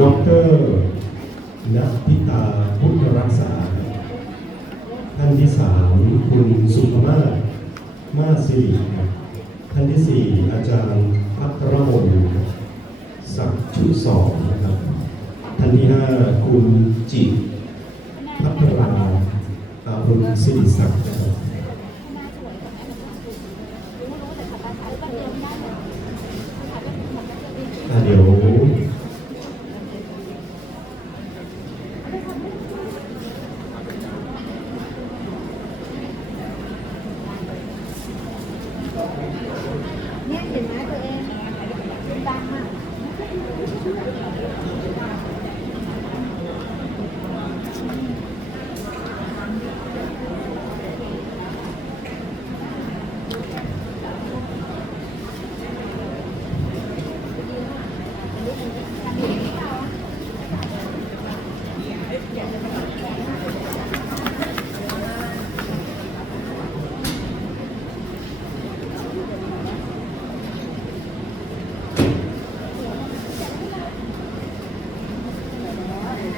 ดรนัพิตาพุทธรักษา ท่านที่สามคุณสุภมาศมาสีท่านที่สี่อาจารย์พัทรมนศักดิ์ชุดสองนะครับ ท่านที่ห้าคุณจิพัทราอาคุณสิริศักดิ์นะครับเดี๋ยว เนี่ยเห็นไหมตัวเองดังมาก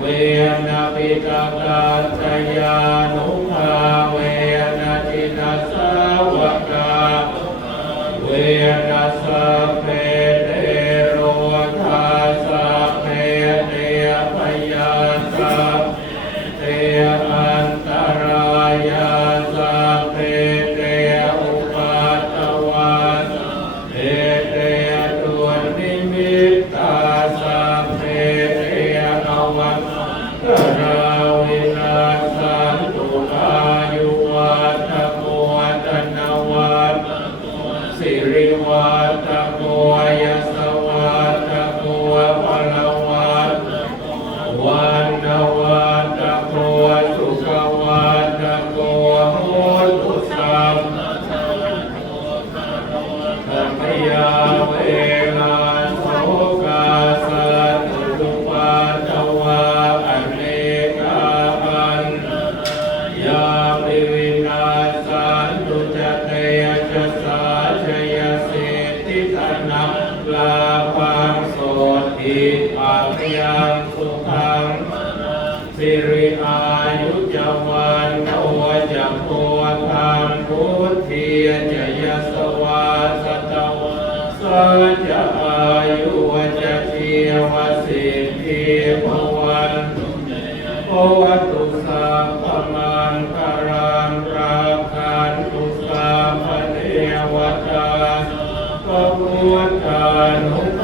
เวนปิตาตาจยานุภาเว อิอายังสุขังสิริอายุจวันโนจะโพธามพุทธีจะยสวาสตวาสัจจะอายุวจะชีวสิทธิภวันตุวัตุสัพพมังคารังราคันตุสัพพเทวตาพระพุทธานุ